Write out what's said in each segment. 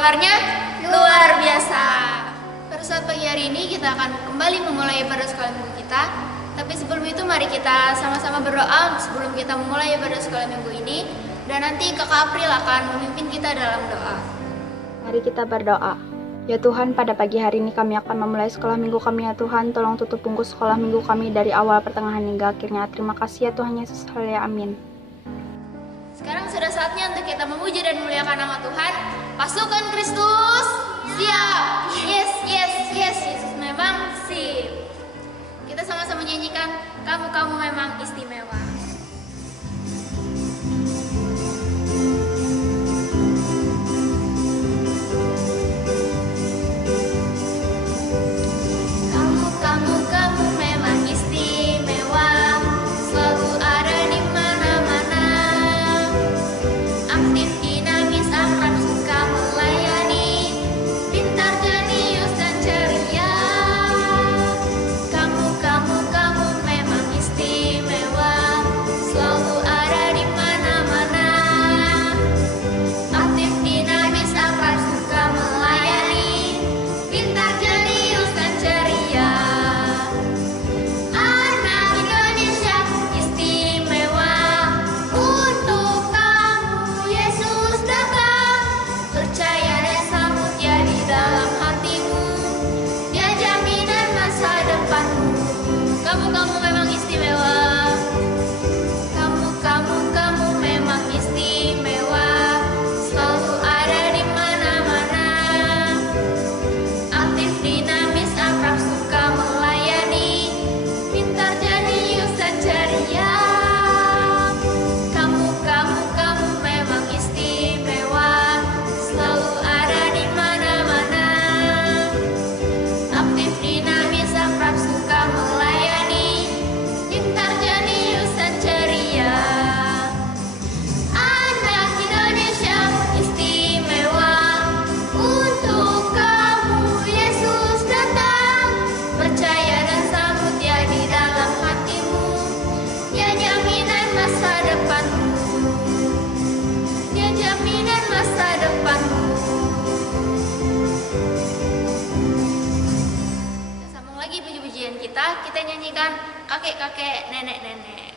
kabarnya? Luar biasa. Pada saat pagi hari ini kita akan kembali memulai ibadah sekolah minggu kita. Tapi sebelum itu mari kita sama-sama berdoa sebelum kita memulai ibadah sekolah minggu ini. Dan nanti Kakak April akan memimpin kita dalam doa. Mari kita berdoa. Ya Tuhan, pada pagi hari ini kami akan memulai sekolah minggu kami ya Tuhan. Tolong tutup bungkus sekolah minggu kami dari awal, pertengahan hingga akhirnya. Terima kasih ya Tuhan Yesus. Haleluya, amin. Sekarang sudah saatnya untuk kita memuji dan memuliakan nama Tuhan. Pasukan Kristus, siap. Yes, yes, yes, Yesus memang sip. Kita sama-sama nyanyikan, kamu memang istimewa. Kamu memang istimewa, selalu ada di mana-mana. Aktif, dinamis, akrab, suka melayani, pintar, jenius, dan ceria. Kamu memang istimewa, selalu ada di mana-mana. Aktif, dinamis, akrab, suka melayani, pintar, jenius, dan ceria. Anak Indonesia istimewa, untuk kamu Yesus datang. Percaya dan sambut dia di dalam hatimu, dia jaminan masa depanmu. Kamu memang istimewa. Kamu memang istimewa, selalu ada di mana-mana. Aktif, dinamis, akrab, suka melayani, pintar, jenius, dan ceria. Kamu memang istimewa, selalu ada di mana-mana. Aktif, dinamis, akrab, suka melayani, pintar, jenius, dan ceria. Anak Indonesia istimewa, untuk kamu Yesus datang. Percaya dan sambut dia di dalam hatimu, dia jaminan masa depanmu, dia jaminan masa depanmu. Kita sambung lagi puji-pujian kita nyanyikan kakek-kakek, nenek-nenek.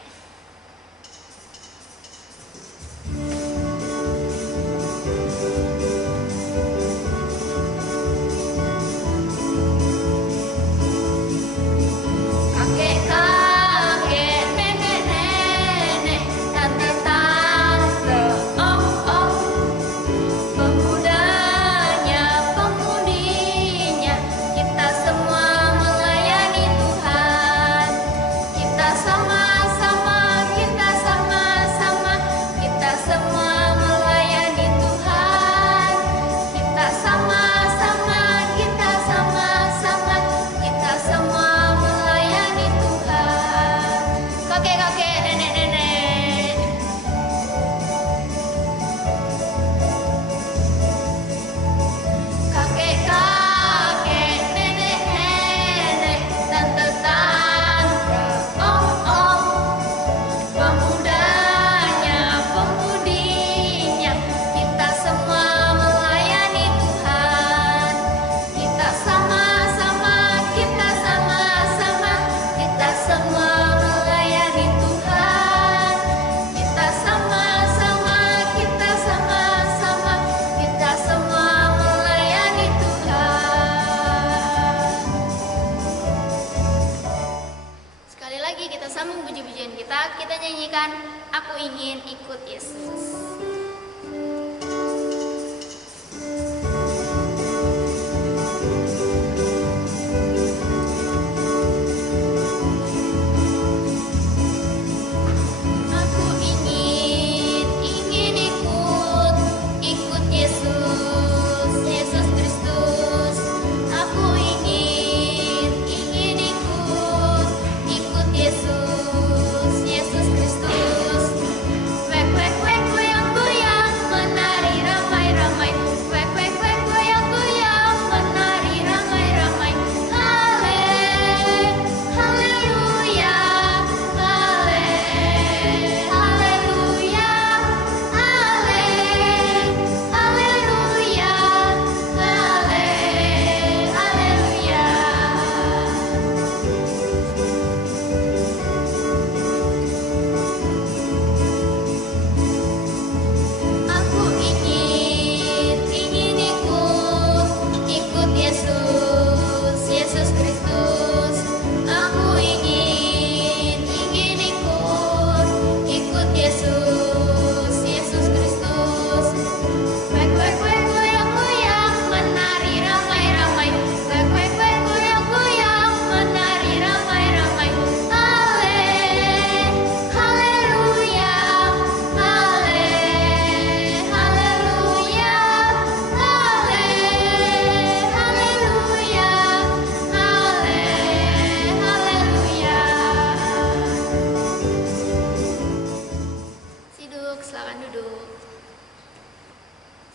Kakek-kakek, nenek-nenek, tante-tante, om-om, pemudanya, pemudinya, kita semua melayani Tuhan. Kita sama-sama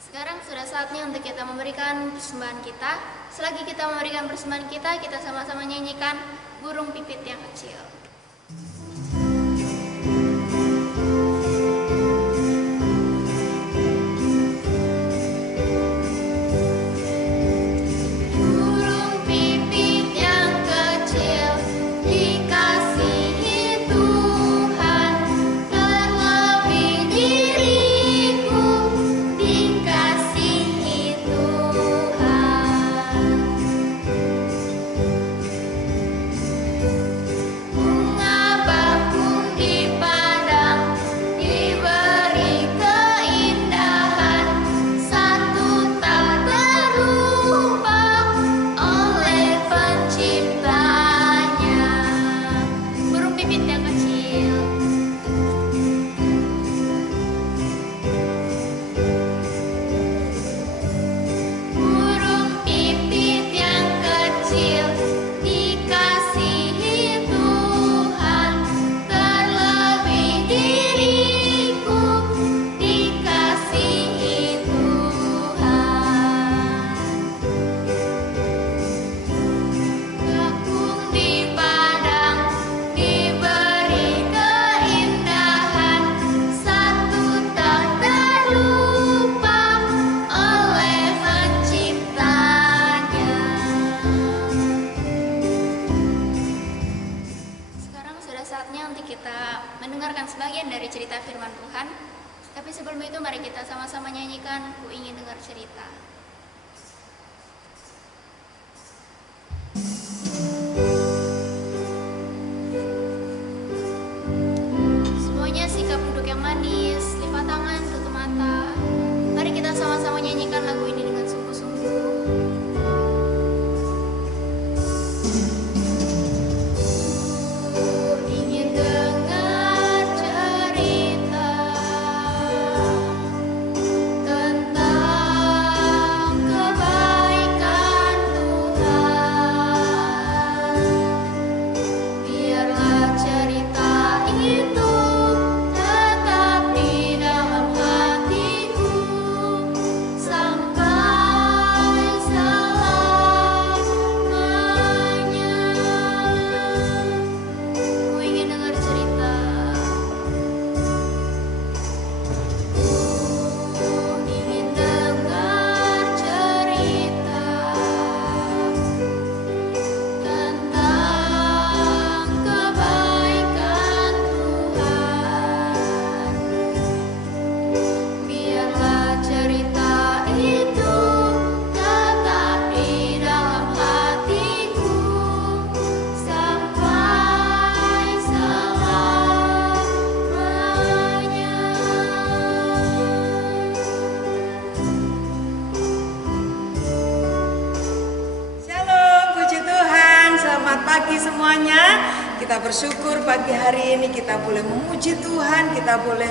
Sekarang sudah saatnya untuk kita memberikan persembahan kita. Selagi kita memberikan persembahan kita, kita sama-sama nyanyikan Burung Pipit yang Kecil. Sebagian dari cerita firman Tuhan. Tapi sebelum itu mari kita sama-sama nyanyikan Ku Ingin Dengar Cerita. Semuanya sikap duduk yang manis, lipat tangan, tutup mata. Mari kita sama-sama nyanyikan lagu ini dengan sungguh-sungguh. Semuanya, kita bersyukur pagi hari ini kita boleh memuji Tuhan, kita boleh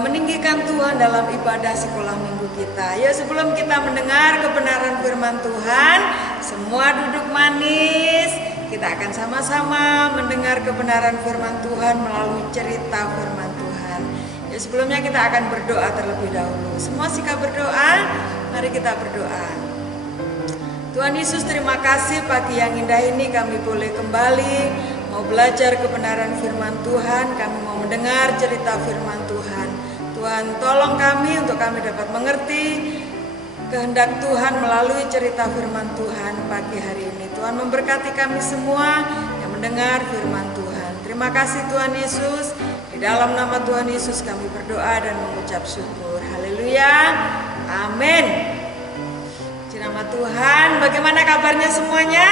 meninggikan Tuhan dalam ibadah sekolah minggu kita. Ya, sebelum kita mendengar kebenaran firman Tuhan, semua duduk manis. Kita akan sama-sama mendengar kebenaran firman Tuhan melalui cerita firman Tuhan. Ya, sebelumnya kita akan berdoa terlebih dahulu. Semua sikap berdoa, mari kita berdoa. Tuhan Yesus, terima kasih pagi yang indah ini kami boleh kembali mau belajar kebenaran firman Tuhan, kami mau mendengar cerita firman Tuhan. Tuhan, tolong kami untuk kami dapat mengerti kehendak Tuhan melalui cerita firman Tuhan pagi hari ini. Tuhan memberkati kami semua yang mendengar firman Tuhan. Terima kasih Tuhan Yesus. Di dalam nama Tuhan Yesus kami berdoa dan mengucap syukur. Haleluya. Amin. Nama Tuhan, bagaimana kabarnya semuanya?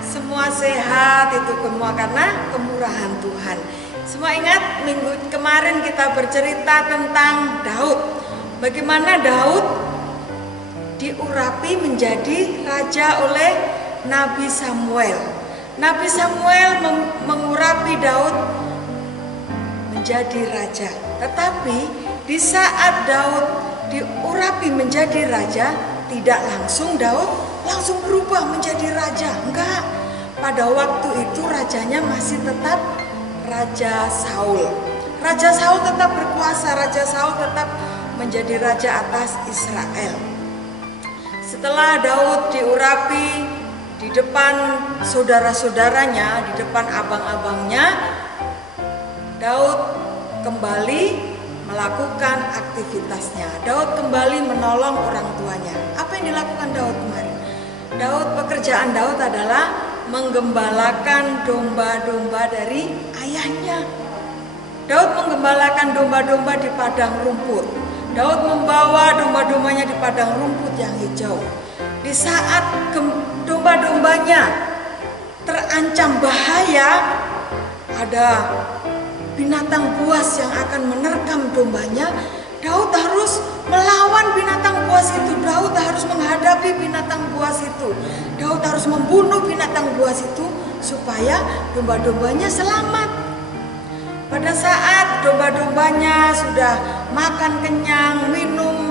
Semua sehat, itu semua karena kemurahan Tuhan. Semua ingat minggu kemarin kita bercerita tentang Daud. Bagaimana Daud diurapi menjadi raja oleh Nabi Samuel. Nabi Samuel mengurapi Daud menjadi raja. Tetapi di saat Daud diurapi menjadi raja, tidak langsung Daud langsung berubah menjadi raja. Enggak. Pada waktu itu rajanya masih tetap Raja Saul. Raja Saul tetap berkuasa, Raja Saul tetap menjadi raja atas Israel. Setelah Daud diurapi di depan saudara-saudaranya, di depan abang-abangnya, Daud kembali melakukan aktivitasnya. Daud kembali menolong orang tuanya. Apa yang dilakukan Daud kemarin? Pekerjaan Daud adalah menggembalakan domba-domba dari ayahnya. Daud menggembalakan domba-domba di padang rumput. Daud membawa domba-dombanya di padang rumput yang hijau. Di saat domba-dombanya terancam bahaya, ada binatang buas yang akan menerkam dombanya, Daud harus melawan binatang buas itu. Daud harus menghadapi binatang buas itu. Daud harus membunuh binatang buas itu supaya domba-dombanya selamat. Pada saat domba-dombanya sudah makan kenyang,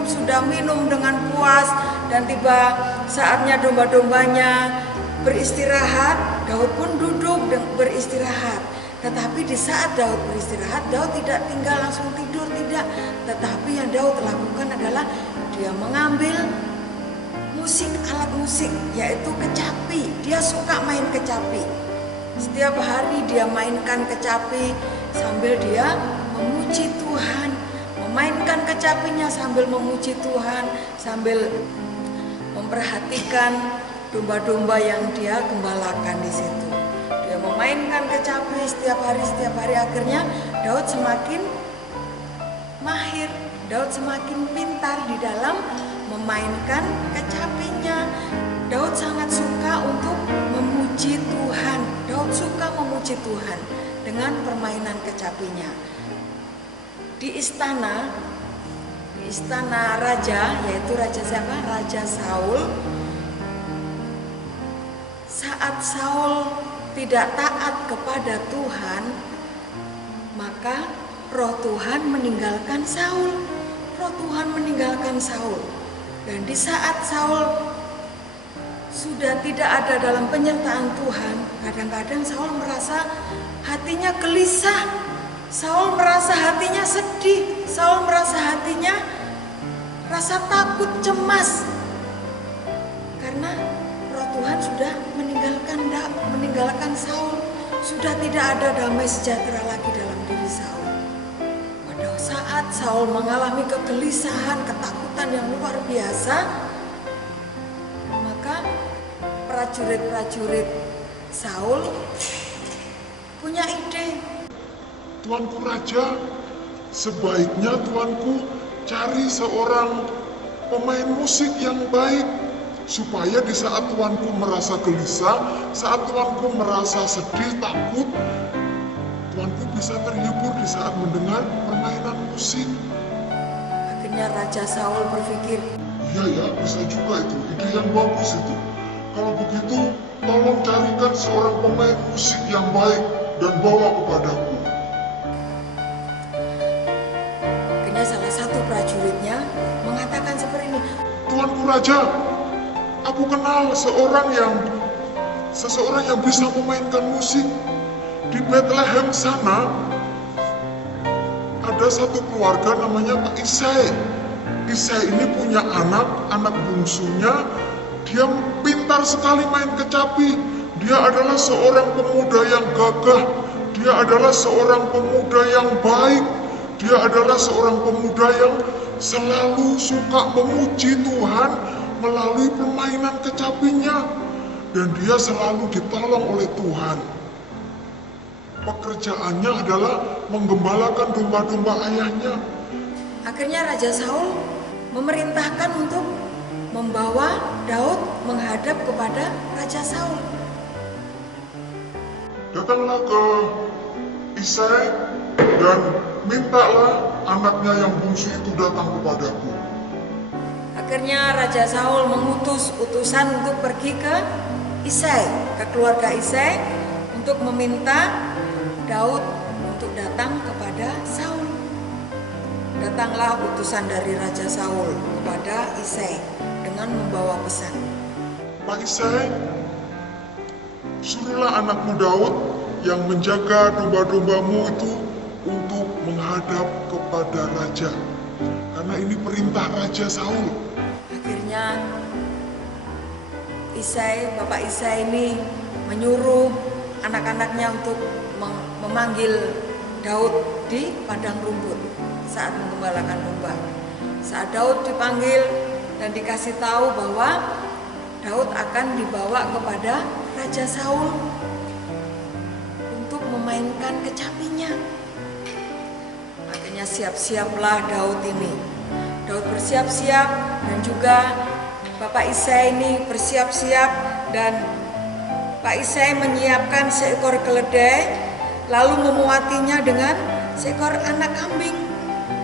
sudah minum dengan puas, dan tiba saatnya domba-dombanya beristirahat, Daud pun duduk dan beristirahat. Tetapi di saat Daud beristirahat, Daud tidak tinggal langsung tidur, tidak. Tetapi yang Daud lakukan adalah dia mengambil alat musik, yaitu kecapi. Dia suka main kecapi. Setiap hari dia mainkan kecapi sambil dia memuji Tuhan, memainkan kecapinya sambil memuji Tuhan, sambil memperhatikan domba-domba yang dia gembalakan di situ. Dia memainkan kecapi setiap hari, akhirnya Daud semakin mahir, Daud semakin pintar di dalam memainkan kecapinya. Daud sangat suka untuk memuji Tuhan. Daud suka memuji Tuhan dengan permainan kecapinya. Di istana raja, yaitu raja siapa? Raja Saul. Saat Saul tidak taat kepada Tuhan, maka roh Tuhan meninggalkan Saul. Roh Tuhan meninggalkan Saul. Dan di saat Saul sudah tidak ada dalam penyertaan Tuhan, kadang-kadang Saul merasa hatinya gelisah, Saul merasa hatinya sedih, Saul merasa hatinya rasa takut, cemas, karena roh Tuhan sudah meninggalkan Saul, sudah tidak ada damai sejahtera lagi dalam diri Saul. Pada saat Saul mengalami kegelisahan, ketakutan yang luar biasa, prajurit-prajurit Saul punya ide. Tuanku Raja, sebaiknya Tuanku cari seorang pemain musik yang baik, supaya di saat Tuanku merasa gelisah, saat Tuanku merasa sedih, takut, Tuanku bisa terhibur di saat mendengar permainan musik. Akhirnya Raja Saul berpikir, iya ya, bisa juga itu, ide yang bagus itu. Kalau begitu, tolong carikan seorang pemain musik yang baik dan bawa kepadaku. Akhirnya salah satu prajuritnya mengatakan seperti ini, Tuanku Raja, aku kenal seseorang yang bisa memainkan musik. Di Bethlehem sana, ada satu keluarga namanya Pak Isai. Isai ini punya anak bungsunya, dia pintar sekali main kecapi. Dia adalah seorang pemuda yang gagah. Dia adalah seorang pemuda yang baik. Dia adalah seorang pemuda yang selalu suka memuji Tuhan melalui permainan kecapinya. Dan dia selalu ditolong oleh Tuhan. Pekerjaannya adalah menggembalakan domba-domba ayahnya. Akhirnya Raja Saul memerintahkan untuk membawa Daud menghadap kepada Raja Saul. Datanglah ke Isai dan mintalah anaknya yang bungsu itu datang kepadaku. Akhirnya Raja Saul mengutus utusan untuk pergi ke Isai, ke keluarga Isai, untuk meminta Daud untuk datang kepada Saul. Datanglah utusan dari Raja Saul kepada Isai dengan membawa pesan. Pak Isai, suruhlah anakmu Daud yang menjaga domba-dombamu itu untuk menghadap kepada raja. karena ini perintah Raja Saul. Akhirnya Bapak Isai ini menyuruh anak-anaknya untuk memanggil Daud di padang rumput saat menggembalakan domba. Saat Daud dipanggil dan dikasih tahu bahwa Daud akan dibawa kepada Raja Saul untuk memainkan kecapinya. Akhirnya siap-siaplah Daud ini. Daud bersiap-siap dan juga Bapak Isai ini bersiap-siap, dan Pak Isai menyiapkan seekor keledai lalu memuatinya dengan seekor anak kambing,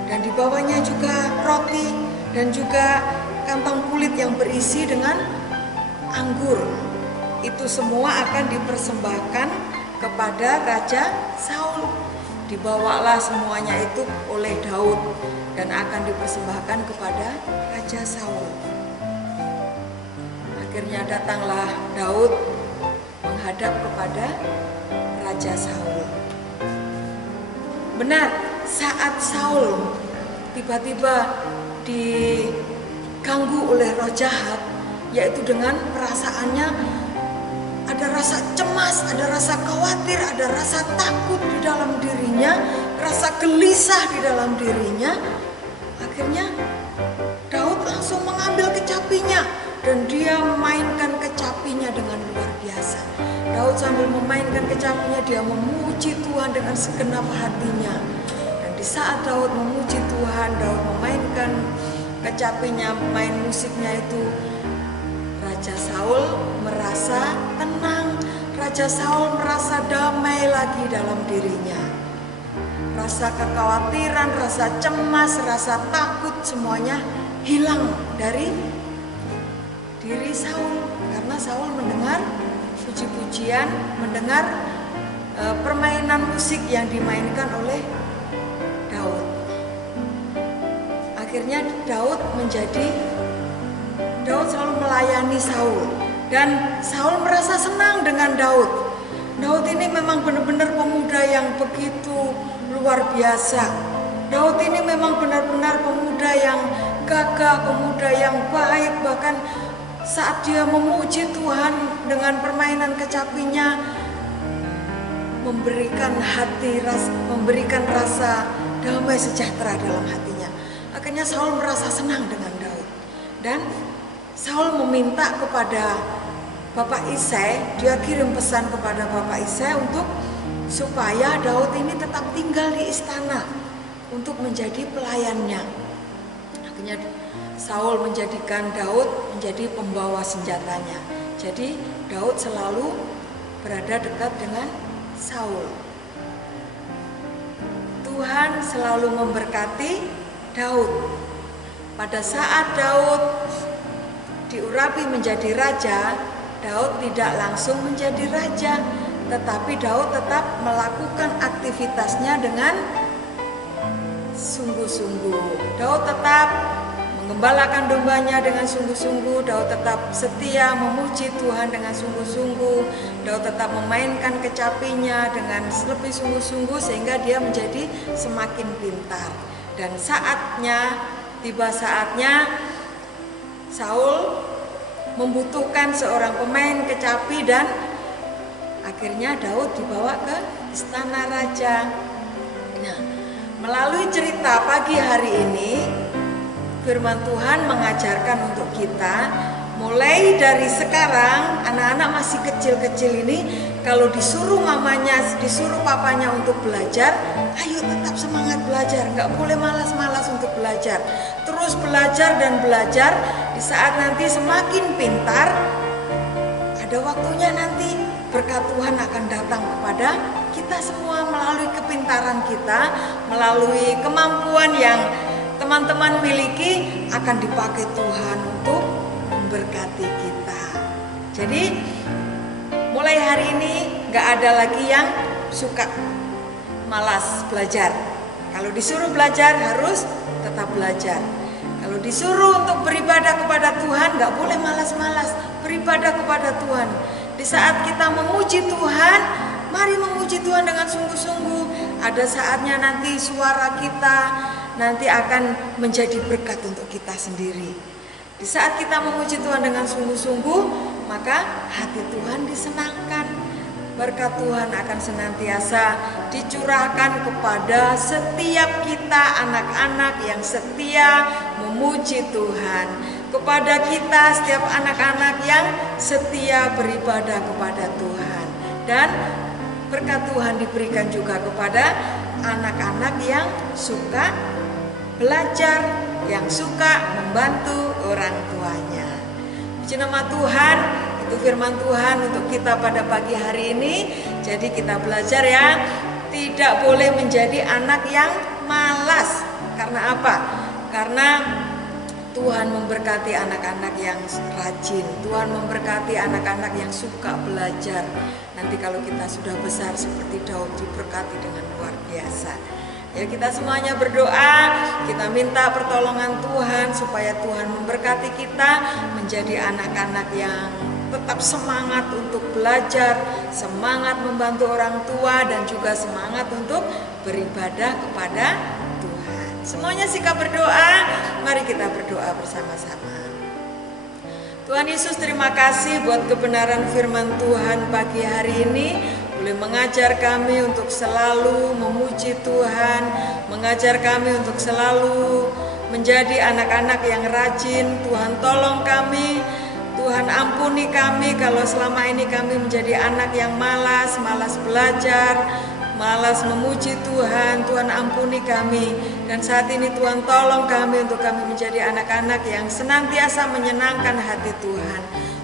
dan dibawanya juga roti dan juga kantong kulit yang berisi dengan anggur. Itu semua akan dipersembahkan kepada Raja Saul. Dibawalah semuanya itu oleh Daud dan akan dipersembahkan kepada Raja Saul. Akhirnya datanglah Daud menghadap kepada Raja Saul. Benar, saat Saul tiba-tiba diganggu oleh roh jahat, yaitu dengan perasaannya ada rasa cemas, ada rasa khawatir, ada rasa takut di dalam dirinya, rasa gelisah di dalam dirinya. Akhirnya Daud langsung mengambil kecapinya dan dia memainkan kecapinya dengan luar biasa. Daud sambil memainkan kecapinya, dia memuji Tuhan dengan segenap hatinya. Dan di saat Daud memuji Tuhan, Daud memainkan kecapinya, main musiknya itu, Raja Saul merasa tenang. Raja Saul merasa damai lagi dalam dirinya. Rasa kekhawatiran, rasa cemas, rasa takut semuanya hilang dari diri Saul, karena Saul mendengar puji-pujian, mendengar permainan musik yang dimainkan oleh Daud. Akhirnya Daud selalu melayani Saul, dan Saul merasa senang dengan Daud. Daud ini memang benar-benar pemuda yang begitu luar biasa. Daud ini memang benar-benar pemuda yang gagah, pemuda yang baik. Bahkan saat dia memuji Tuhan dengan permainan kecapinya, memberikan rasa damai sejahtera dalam hatinya. Akhirnya Saul merasa senang dengan Daud, dan Saul meminta kepada Bapak Isai, dia kirim pesan kepada Bapak Isai supaya Daud ini tetap tinggal di istana untuk menjadi pelayannya. Akhirnya Saul menjadikan Daud menjadi pembawa senjatanya. Jadi Daud selalu berada dekat dengan Saul. Tuhan selalu memberkati Daud. Pada saat Daud diurapi menjadi raja, Daud tidak langsung menjadi raja, tetapi Daud tetap melakukan aktivitasnya dengan sungguh-sungguh. Daud tetap menggembalakan dombanya dengan sungguh-sungguh. Daud tetap setia memuji Tuhan dengan sungguh-sungguh. Daud tetap memainkan kecapinya dengan lebih sungguh-sungguh, sehingga dia menjadi semakin pintar. Dan tiba saatnya Saul membutuhkan seorang pemain kecapi, dan akhirnya Daud dibawa ke istana raja. Nah, melalui cerita pagi hari ini, firman Tuhan mengajarkan untuk kita, mulai dari sekarang, anak-anak masih kecil-kecil ini, kalau disuruh mamanya, disuruh papanya untuk belajar, ayo tetap semangat belajar, nggak boleh malas-malas untuk belajar. Terus belajar dan belajar. Di saat nanti semakin pintar, ada waktunya nanti berkat Tuhan akan datang kepada kita semua melalui kepintaran kita, melalui kemampuan yang teman-teman miliki, akan dipakai Tuhan untuk memberkati kita. Jadi mulai hari ini gak ada lagi yang suka malas belajar. Kalau disuruh belajar harus tetap belajar. Kalau disuruh untuk beribadah kepada Tuhan, gak boleh malas-malas beribadah kepada Tuhan. Di saat kita memuji Tuhan, mari memuji Tuhan dengan sungguh-sungguh. Ada saatnya nanti suara kita nanti akan menjadi berkat untuk kita sendiri. Di saat kita memuji Tuhan dengan sungguh-sungguh, maka hati Tuhan disenangkan. Berkat Tuhan akan senantiasa dicurahkan kepada setiap kita anak-anak yang setia memuji Tuhan. Kepada kita setiap anak-anak yang setia beribadah kepada Tuhan. Dan berkat Tuhan diberikan juga kepada anak-anak yang suka belajar, yang suka membantu orang tuanya. Puji nama Tuhan, itu firman Tuhan untuk kita pada pagi hari ini. Jadi kita belajar ya, tidak boleh menjadi anak yang malas. Karena apa? Karena Tuhan memberkati anak-anak yang rajin. Tuhan memberkati anak-anak yang suka belajar. Nanti kalau kita sudah besar seperti Daud, diberkati dengan luar biasa. Ya, kita semuanya berdoa, kita minta pertolongan Tuhan supaya Tuhan memberkati kita menjadi anak-anak yang tetap semangat untuk belajar, semangat membantu orang tua, dan juga semangat untuk beribadah kepada Tuhan. Semuanya sikap berdoa, mari kita berdoa bersama-sama. Tuhan Yesus, terima kasih buat kebenaran firman Tuhan pagi hari ini. Boleh mengajar kami untuk selalu memuji Tuhan, mengajar kami untuk selalu menjadi anak-anak yang rajin. Tuhan tolong kami, Tuhan ampuni kami kalau selama ini kami menjadi anak yang malas belajar, malas memuji Tuhan. Tuhan ampuni kami, dan saat ini Tuhan tolong kami untuk kami menjadi anak-anak yang senantiasa menyenangkan hati Tuhan.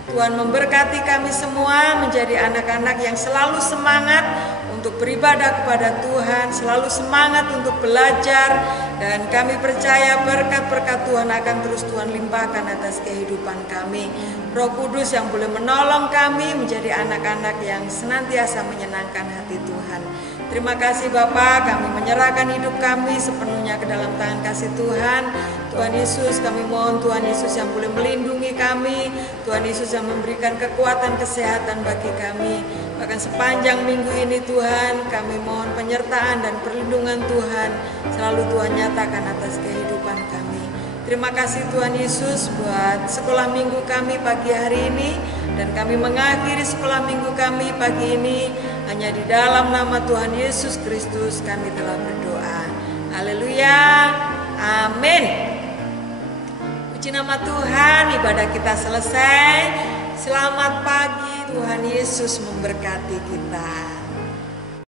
Tuhan memberkati kami semua menjadi anak-anak yang selalu semangat untuk beribadah kepada Tuhan, selalu semangat untuk belajar, dan kami percaya berkat-berkat Tuhan akan terus Tuhan limpahkan atas kehidupan kami. Roh Kudus yang boleh menolong kami menjadi anak-anak yang senantiasa menyenangkan hati Tuhan. Terima kasih Bapa, kami menyerahkan hidup kami sepenuhnya ke dalam tangan kasih Tuhan. Tuhan Yesus, kami mohon Tuhan Yesus yang boleh melindungi kami, Tuhan Yesus yang memberikan kekuatan kesehatan bagi kami. Bahkan sepanjang minggu ini Tuhan, kami mohon penyertaan dan perlindungan Tuhan selalu Tuhan nyatakan atas kehidupan kami. Terima kasih Tuhan Yesus buat sekolah minggu kami pagi hari ini, dan kami mengakhiri sekolah minggu kami pagi ini hanya di dalam nama Tuhan Yesus Kristus kami telah berdoa. Haleluya, amin. Puji nama Tuhan, ibadah kita selesai. Selamat pagi, Tuhan Yesus memberkati kita.